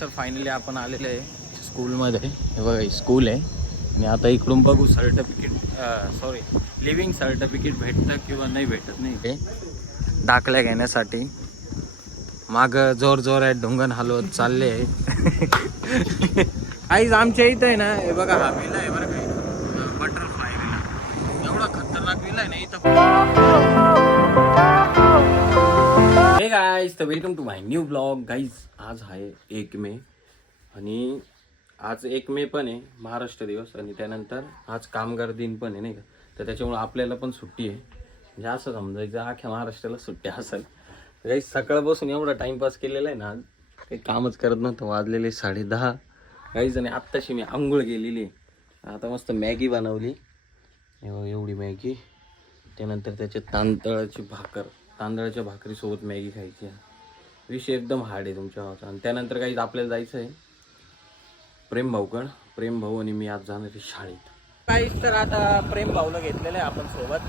तर फायनली आपण आलेलो आहे स्कूलमध्ये. हे बघा स्कूल आहे आणि आता इकडून बघू लिव्हिंग सर्टिफिकेट भेटतं किंवा नाही भेटत नाही ते दाखल्या घेण्यासाठी. माग जोर आहे ढुंगण हलवत चालले आहे. काहीच आमच्या इथं आहे ना, हे बघा हा विला आहे बरं काही बटरफ्लाय विला. एवढा खतरनाक विला आहे ना इथं. हे गाईज, तर welcome to my new blog. Guys आज आहे 1 मे आणि आज 1 मे पण आहे महाराष्ट्र दिवस आणि त्यानंतर आज कामगार दिन पण आहे नाही का. तर त्याच्यामुळे आपल्याला पण सुट्टी आहे. म्हणजे असं समजायचं अख्ख्या महाराष्ट्राला सुट्टी असेल. काही सकाळपासून एवढा टाइमपास केलेला आहे ना, आज काही कामच करत नव्हतं. वाजलेले 10:30 काहीच. आणि आत्ताशी मी आंघोळ केलेली आहे. आता मस्त मॅगी बनवली, एवढी मॅगी. त्यानंतर त्याचे तांदळाच्या भाकरीसोबत मॅगी खायची. विषय एकदम हार्ड आहे तुमच्या भावाचा. आणि त्यानंतर काही आपल्याला जायचं आहे प्रेम भाऊ आणि मी आज जाणार आहे शाळेत. काहीच तर आता प्रेम भाऊला घेतलेलं आहे आपण सोबत.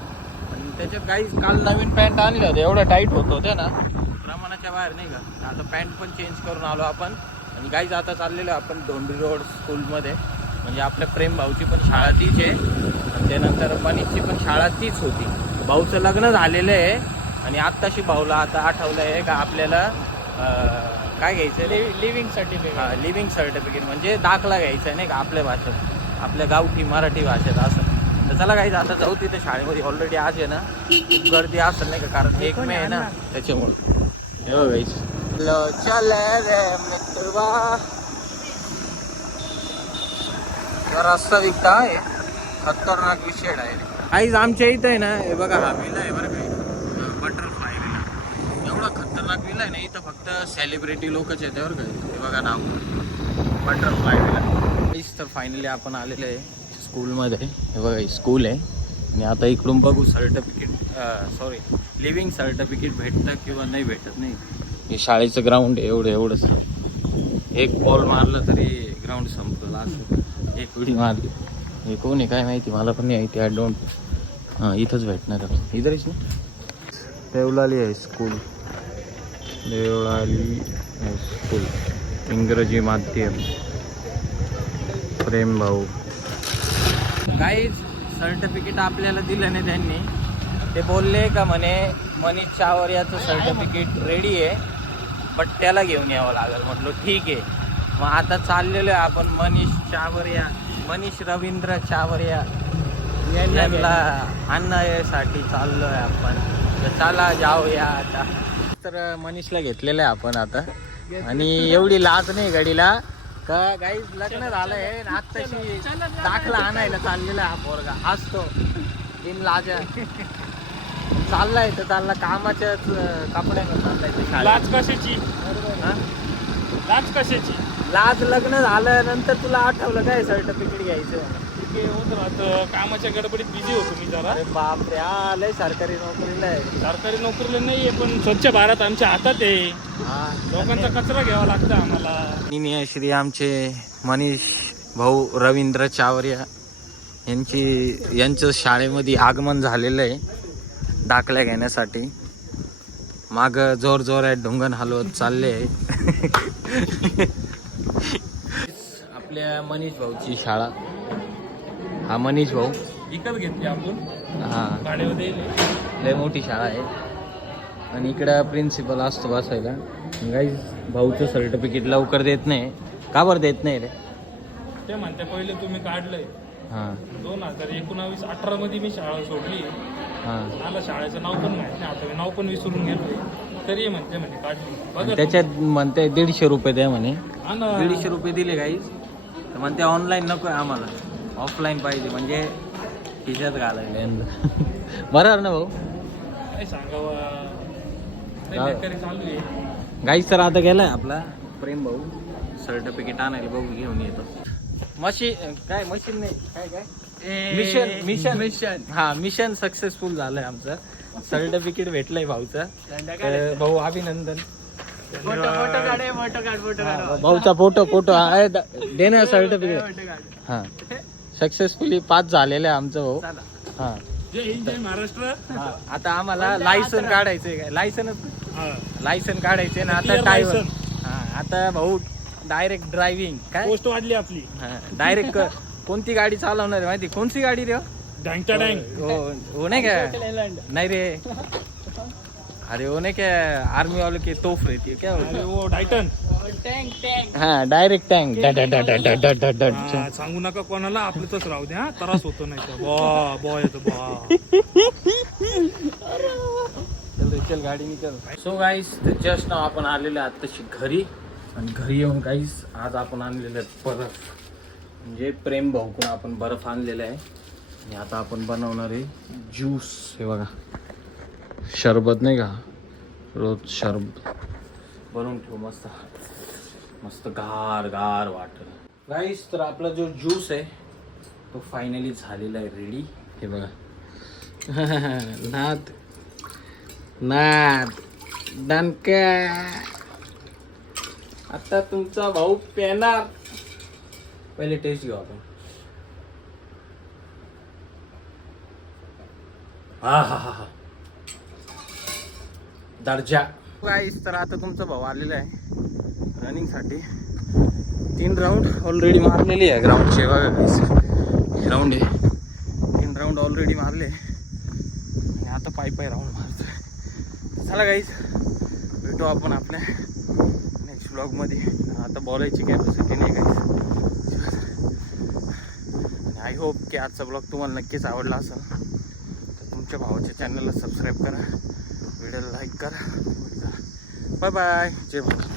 आणि त्याच्यात काहीच काल नवीन पॅन्ट आणले होते, एवढं टाईट होत होते ना प्रमाणाच्या बाहेर नाही का. आता पॅन्ट पण चेंज करून आलो आपण. आणि काहीच आता चाललेलो आपण धोंडी रोड स्कूलमध्ये. म्हणजे आपल्या प्रेम भाऊची पण शाळा तीच आहे आणि त्यानंतर मनीषची पण शाळा तीच होती. भाऊचं लग्न झालेलं आहे आणि आत्ताशी भाऊला आता आठवलं आहे का आपल्याला काय घ्यायचं आहे, लिव्हिंग सर्टिफिकेट म्हणजे दाखला घ्यायचा आहे नाही का आपल्या भाषेत, आपल्या गावठी मराठी भाषेत असं. तर चला काही आता जाऊ तिथे शाळेमध्ये. ऑलरेडी आज आहे ना खूप गर्दी असेल नाही का, कारण 1 मे आहे ना त्याच्यामुळे. चल रे मित्रवा, रस्ता दिखता आहे खतरनाक विषय आहे. काहीच आमच्या इथं आहे ना, हे बघा हा विला आहे बरं काही बटरफ्लाय विला. एवढा खतरनाक विला आहे ना इथं. फक्त सेलिब्रिटी लोकच येते बरं काही. हे बघा नाव बटरफ्लाय विला. तर फायनली आपण आलेलो आहे स्कूलमध्ये. हे बघा स्कूल आहे आणि आता इकडून बघू लिव्हिंग सर्टिफिकेट भेटतं किंवा नाही भेटत नाही. हे शाळेचं ग्राउंड आहे एवढंच. एक बॉल मारलं तरी ग्राउंड संपलं असं. एक उडी मारली. हे कोण आहे काय माहिती, मला पण नाही माहिती. I don't. हां इथंच भेटणार आहे. इधरच ना देवलाली आहे स्कूल. देवळाली स्कूल इंग्रजी माध्यम. प्रेम भाऊ. काहीच सर्टिफिकेट आपल्याला दिलं नाही त्यांनी. ते बोलले का म्हणे मनीष चावरियाचं सर्टिफिकेट रेडी आहे बट त्याला घेऊन यावं लागेल. म्हटलं ठीक आहे. मग आता चाललेलो आहे आपण मनीष रवींद्र चावरिया यांना आणण्यासाठी चाललो आहे आपण. तर चला जाऊया आता. तर मनीषला घेतलेलं आहे आपण आता. आणि एवढी लाज नाही गाडीला का काही लग्न झालंय आत्ताशी दाखला आणायला चाललेला हा पोरगा. हसतो बिन लाजा चाललाय. तर चालला कामाच्याच कपड्यानं चाललाय. लाज कशाची? लाज लग्न झाल्यानंतर तुला आठवलं काय सर्टिफिकेट घ्यायचं? ठीक आहे, होत राहतं. कामाच्या गडबडीत बिझी होतो मी जरा. अरे बापरे, लय सरकारी नोकरीला आहे. सरकारी नोकरीला नाहीये पण स्वच्छ भारत आमच्या हातात आहे. लोकांचा कचरा घ्यावा लागतं आम्हाला. श्री आमचे मनीष भाऊ रवींद्र चावरिया यांचं शाळेमध्ये आगमन झालेलं आहे दाखल्या घेण्यासाठी. माग जोर आहे ढुंगण हलवत चालले आहे. आपल्या मनीष भाऊची शाळा. हा मनीष भाऊ विकत घेतली आपण. हा भाड्यामध्ये लय मोठी शाळा आहे. आणि इकडं प्रिन्सिपल असतो बसायला. गाईज भाऊचं सर्टिफिकेट लवकर देत नाही. का बरं देत नाही रे? ते म्हणते पहिले तुम्ही काढलंय. हां 2019-18 मध्ये मी शाळा सोडली. हां मला शाळेचं नाव पण माहिती नाही. आता मी नाव पण विसरून गेलोय. तरी म्हणते काढली. त्याच्यात म्हणते 150 रुपये द्या म्हणे. 150 150 रुपये दिले गाईज. तर म्हणते ऑनलाईन नको आहे आम्हाला, ऑफलाईन पाहिजे. म्हणजे खिशात घालायला बरोबर ना भाऊ? काय सांगावं, चालू आहे. गाईज तर आता गेलाय आपला प्रेम भाऊ सर्टिफिकेट आणायला. बघू घेऊन येतो. मशीन नाही काय मिशन सक्सेसफुल झालंय आमचं. सर्टिफिकेट भेटलंय भाऊचं. भाऊ अभिनंदन. भाऊचा फोटो दे ना सर्टिफिकेट. हा सक्सेसफुली पास झालेलं आहे आमचं भाऊ. हा जय महाराष्ट्र. आता आम्हाला लायसन काढायचंय. लायसन काढायचंय ना आता. आता भाऊ डायरेक्ट ड्रायव्हिंग काय पोस्ट वाढली आपली. डायरेक्ट कोणती गाडी चालवणार आहे माहिती? कोणती गाडी रे? डँगच्या डँग. हो नाही का? नाही रे, अरे वो नहीं क्या आर्मी वालों की तोफ रहती है क्या? अरे वो टायटन. हाँ डायरेक्ट टँक. हा, सांगू नका कोणाला, आपलं तसं राहू द्या, त्रास होतो नाही तर. बॉ येतो बॉ. चल गाडी निकल. सो गाईस जस्ट नाव आपण आलेलो आहे आत्ताशी घरी, आणि घरी येऊन गाईस आज आपण आणलेलं आहे बर्फ, म्हणजे प्रेम भाऊकडून आपण बर्फ आणलेला आहे. आणि आता आपण बनवणार आहे ज्यूस. हे बघा शरबत नाही का, रोज शरबत बनवून ठेवू मस्त मस्त गार गार वाटर. गाईस तर आपला जो ज्यूस आहे तो फायनली झालेला आहे रेडी. हे बघा नाद नाद दणका. आता तुमचा भाऊ पेणार. पहिले टेस्ट घेऊ आपण. हा हा हा हा दर्जा. गाईस तर आता तुमचा भाऊ आलेला आहे रनिंगसाठी. 3 राऊंड ऑलरेडी मारलेली आहे ग्राउंडचे. बघा गाईस ग्राउंड आहे, 3 राऊंड ऑलरेडी मारले आणि आता पायी राऊंड मारतोय. चला गाईस भेटू आपण आपल्या नेक्स्ट ब्लॉगमध्ये. आता बोलायची कॅपॅसिटी नाही गाईस. आय होप की आजचा ब्लॉग तुम्हाला नक्कीच आवडला असेल. तर तुमच्या भावाच्या चॅनलला सबस्क्राईब करा, व्हिडिओला लाईक करा. बाय बाय, जय भारत.